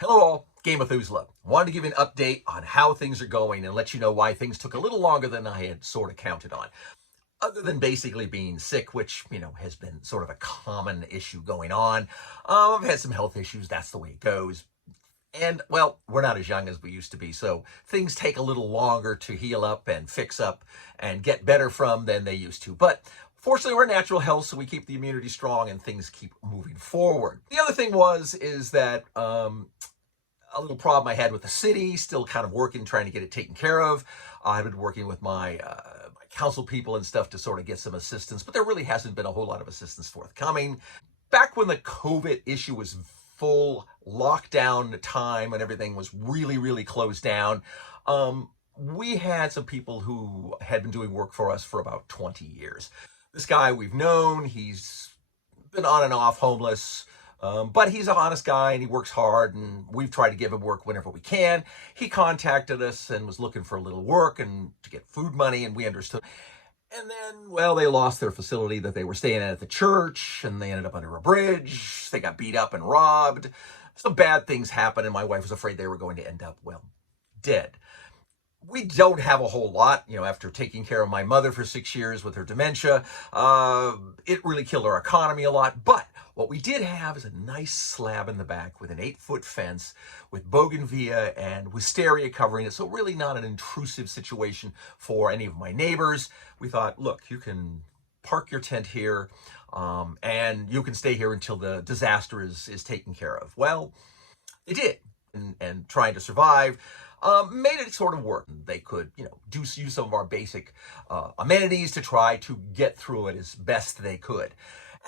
Hello all, Game of Thuzla. Wanted to give you an update on how things are going and let you know why things took a little longer than I had sort of counted on. Other than basically being sick, which, has been sort of a common issue going on. I've had some health issues, that's the way it goes. And, well, we're not as young as we used to be, so things take a little longer to heal up and fix up and get better from than they used to. But fortunately, we're natural health, so we keep the immunity strong and things keep moving forward. The other thing is that a little problem I had with the city, still kind of working, trying to get it taken care of. I've been working with my council people and stuff to sort of get some assistance, but there really hasn't been a whole lot of assistance forthcoming. Back when the COVID issue was full lockdown time and everything was really, really closed down, we had some people who had been doing work for us for about 20 years. This guy we've known, he's been on and off homeless, but he's an honest guy and he works hard, and we've tried to give him work whenever we can. He contacted us and was looking for a little work and to get food money, and we understood. And then, well, they lost their facility that they were staying at the church, and they ended up under a bridge. They got beat up and robbed. Some bad things happened, and my wife was afraid they were going to end up, well, dead. We don't have a whole lot, after taking care of my mother for 6 years with her dementia. It really killed our economy a lot. But what we did have is a nice slab in the back with an 8-foot fence with bougainvillea and wisteria covering it. So really not an intrusive situation for any of my neighbors. We thought, look, you can park your tent here, and you can stay here until the disaster is taken care of. Well, they did, and trying to survive. Made it sort of work. They could, use some of our basic amenities to try to get through it as best they could.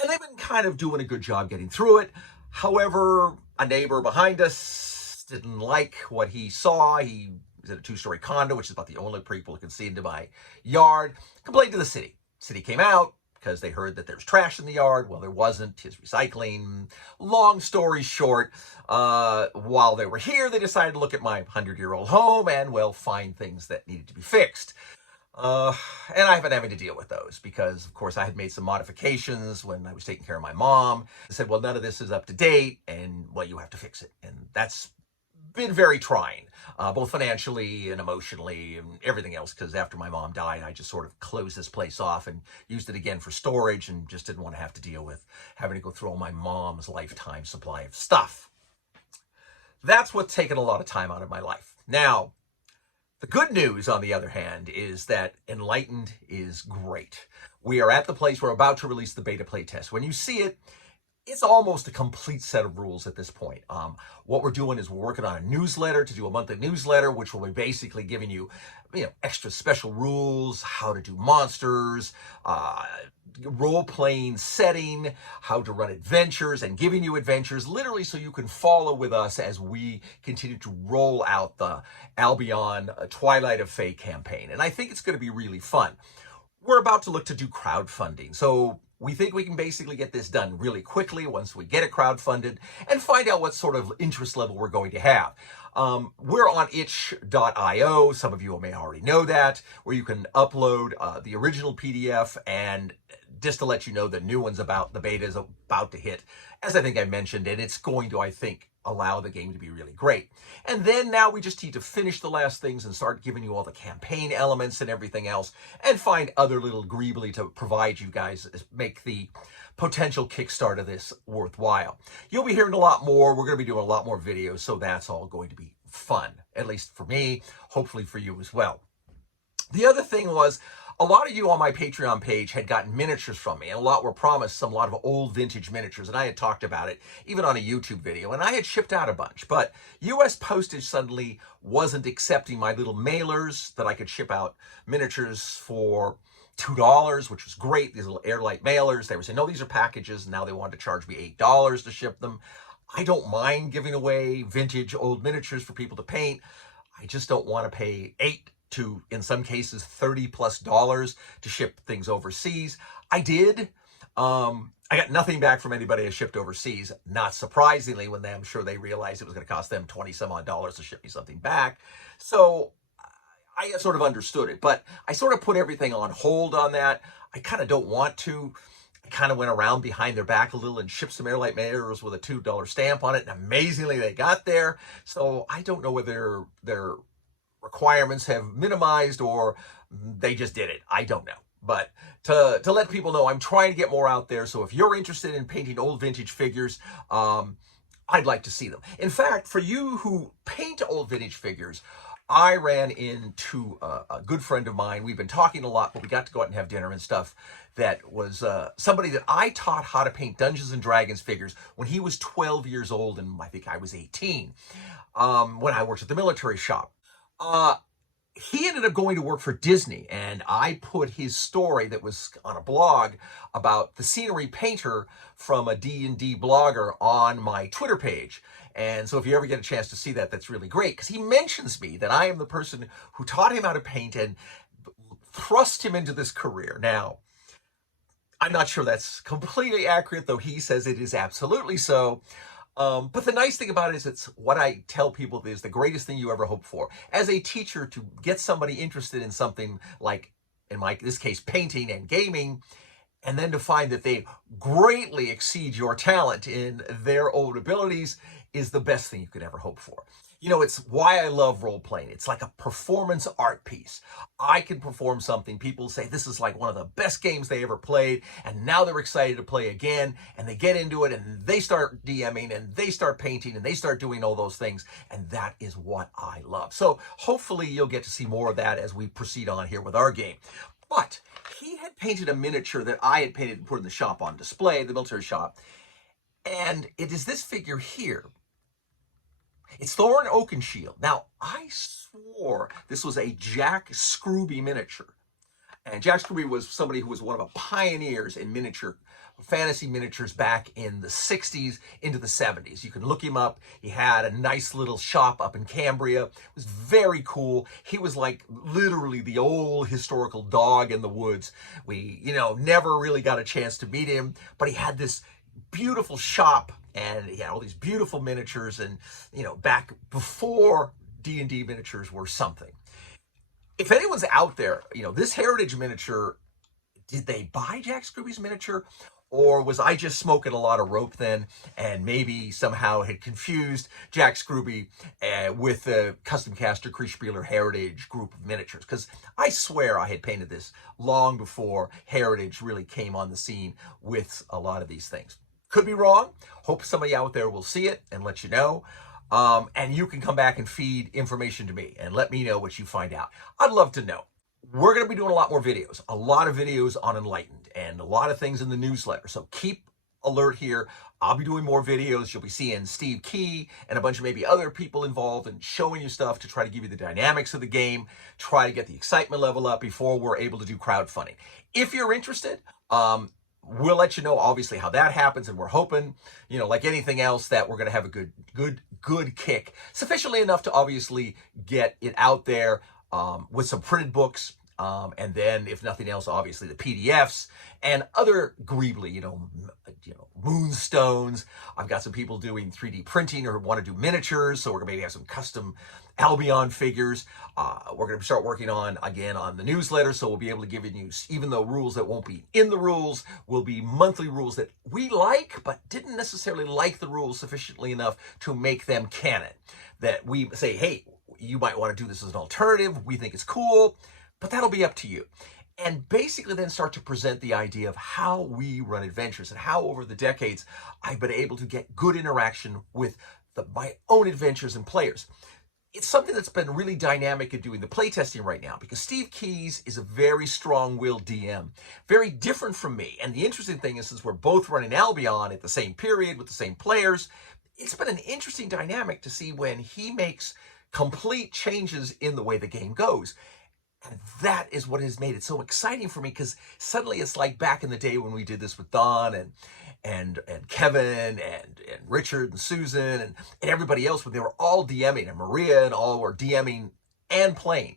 And they've been kind of doing a good job getting through it. However, a neighbor behind us didn't like what he saw. He was in a 2-story condo, which is about the only people who can see into my yard. Complained to the city. City came out because they heard that there's trash in the yard. Well, there wasn't. His recycling. Long story short, while they were here, they decided to look at my 100-year-old home and, well, find things that needed to be fixed. And I've been having to deal with those because, of course, I had made some modifications when I was taking care of my mom. I said, well, none of this is up to date, and, well, you have to fix it. And that's been very trying, both financially and emotionally and everything else, because after my mom died, I just sort of closed this place off and used it again for storage and just didn't want to have to deal with having to go through all my mom's lifetime supply of stuff. That's what's taken a lot of time out of my life. Now, the good news, on the other hand, is that Enlightened is great. We are at the place we're about to release the beta playtest. When you see it, it's almost a complete set of rules at this point. What we're doing is we're working on a newsletter to do a monthly newsletter, which will be basically giving you, extra special rules, how to do monsters, role-playing setting, how to run adventures, and giving you adventures literally so you can follow with us as we continue to roll out the Albion Twilight of Fae campaign. And I think it's going to be really fun. We're about to look to do crowdfunding, so we think we can basically get this done really quickly once we get it crowdfunded and find out what sort of interest level we're going to have. We're on itch.io. Some of you may already know that, where you can upload the original PDF, and just to let you know, the new one's the beta is about to hit, as I think I mentioned, and it's going to, I think, allow the game to be really great. And then now we just need to finish the last things and start giving you all the campaign elements and everything else, and find other little greebly to provide you guys, make the potential kickstart of this worthwhile. You'll be hearing a lot more. We're going to be doing a lot more videos, so that's all going to be fun, at least for me, hopefully for you as well. The other thing was, a lot of you on my Patreon page had gotten miniatures from me, and a lot were promised, a lot of old vintage miniatures, and I had talked about it even on a YouTube video, and I had shipped out a bunch, but US postage suddenly wasn't accepting my little mailers that I could ship out miniatures for $2, which was great. These little airlight mailers, they were saying, no, these are packages, and now they wanted to charge me $8 to ship them. I don't mind giving away vintage old miniatures for people to paint. I just don't want to pay $8 to, in some cases, $30+ to ship things overseas. I did. I got nothing back from anybody I shipped overseas, not surprisingly, when I'm sure they realized it was going to cost them 20 some odd dollars to ship me something back. So I sort of understood it, but I sort of put everything on hold on that. I kind of don't want to. I kind of went around behind their back a little and shipped some Airlight mirrors with a $2 stamp on it. And amazingly, they got there. So I don't know whether their requirements have minimized or they just did it. I don't know. But to let people know, I'm trying to get more out there. So if you're interested in painting old vintage figures, I'd like to see them. In fact, for you who paint old vintage figures, I ran into a good friend of mine. We've been talking a lot, but we got to go out and have dinner and stuff. That was somebody that I taught how to paint Dungeons and Dragons figures when he was 12 years old, and I think I was 18, when I worked at the military shop. He ended up going to work for Disney, and I put his story that was on a blog about the scenery painter from a D&D blogger on my Twitter page. And so if you ever get a chance to see that, that's really great, because he mentions me, that I am the person who taught him how to paint and thrust him into this career. Now, I'm not sure that's completely accurate, though he says it is absolutely so. But the nice thing about it is it's what I tell people is the greatest thing you ever hope for. As a teacher, to get somebody interested in something like, in this case, painting and gaming, and then to find that they greatly exceed your talent in their own abilities is the best thing you could ever hope for. You know, it's why I love role playing. It's like a performance art piece. I can perform something. People say this is like one of the best games they ever played, and now they're excited to play again, and they get into it, and they start DMing, and they start painting, and they start doing all those things, and that is what I love. So hopefully you'll get to see more of that as we proceed on here with our game. But he had painted a miniature that I had painted and put in the shop on display, the military shop, and it is this figure here. It's Thorin Oakenshield. Now, I swore this was a Jack Scrooby miniature. And Jack Scrooby was somebody who was one of the pioneers in miniature, fantasy miniatures back in the 60s into the 70s. You can look him up. He had a nice little shop up in Cambria. It was very cool. He was like literally the old historical dog in the woods. We, never really got a chance to meet him, but he had this beautiful shop, and he had all these beautiful miniatures, and back before D&D miniatures were something. If anyone's out there, this heritage miniature, did they buy Jack Scrooby's miniature, or was I just smoking a lot of rope then and maybe somehow had confused Jack Scrooby with the Custom Caster Kriegspieler Heritage group of miniatures? Because I swear I had painted this long before Heritage really came on the scene with a lot of these things. Could be wrong. Hope somebody out there will see it and let you know. And you can come back and feed information to me and let me know what you find out. I'd love to know. We're going to be doing a lot more videos, a lot of videos on Enlightened and a lot of things in the newsletter. So keep alert here. I'll be doing more videos. You'll be seeing Steve Key and a bunch of maybe other people involved and showing you stuff to try to give you the dynamics of the game, try to get the excitement level up before we're able to do crowdfunding. If you're interested, we'll let you know, obviously, how that happens, and we're hoping, like anything else, that we're going to have a good kick, sufficiently enough to obviously get it out there with some printed books, and then, if nothing else, obviously the PDFs and other greebly, moonstones. I've got some people doing 3D printing or want to do miniatures, so we're going to maybe have some custom Albion figures. We're going to start working on the newsletter, so we'll be able to give you, even though rules that won't be in the rules, will be monthly rules that we like, but didn't necessarily like the rules sufficiently enough to make them canon. That we say, hey, you might want to do this as an alternative. We think it's cool, but that'll be up to you. And basically then start to present the idea of how we run adventures and how over the decades I've been able to get good interaction with my own adventures and players. It's something that's been really dynamic in doing the playtesting right now, because Steve Keys is a very strong-willed DM, very different from me. And the interesting thing is, since we're both running Albion at the same period with the same players, it's been an interesting dynamic to see when he makes complete changes in the way the game goes. And that is what has made it so exciting for me, because suddenly it's like back in the day when we did this with Don and Kevin and Richard and Susan and everybody else, when they were all DMing, and Maria and all were DMing and playing.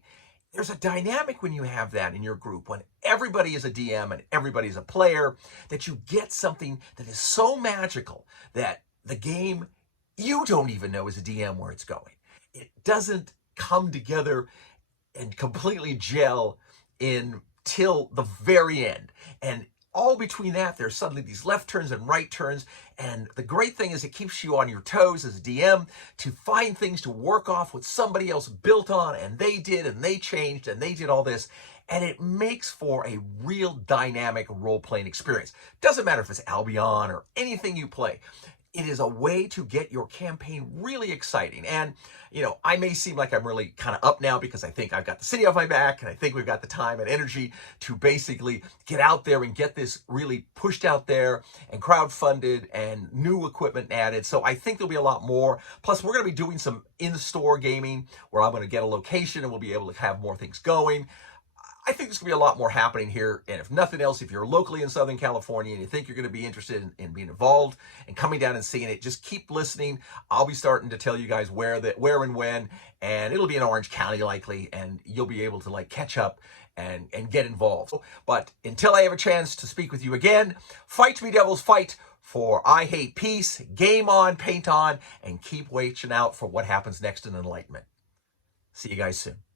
There's a dynamic when you have that in your group, when everybody is a DM and everybody's a player, that you get something that is so magical that the game, you don't even know as a DM where it's going. It doesn't come together and completely gel until the very end. And all between that, there's suddenly these left turns and right turns. And the great thing is it keeps you on your toes as a DM to find things to work off what somebody else built on, and they did, and they changed, and they did all this. And it makes for a real dynamic role-playing experience. Doesn't matter if it's Albion or anything you play. It is a way to get your campaign really exciting. And, I may seem like I'm really kind of up now because I think I've got the city off my back, and I think we've got the time and energy to basically get out there and get this really pushed out there and crowdfunded and new equipment added. So I think there'll be a lot more. Plus, we're going to be doing some in-store gaming where I'm going to get a location and we'll be able to have more things going. I think there's going to be a lot more happening here. And if nothing else, if you're locally in Southern California and you think you're going to be interested in being involved and coming down and seeing it, just keep listening. I'll be starting to tell you guys where and when, and it'll be in Orange County likely, and you'll be able to catch up and get involved. But until I have a chance to speak with you again, fight me devils, fight, for I hate peace, game on, paint on, and keep watching out for what happens next in Enlightenment. See you guys soon.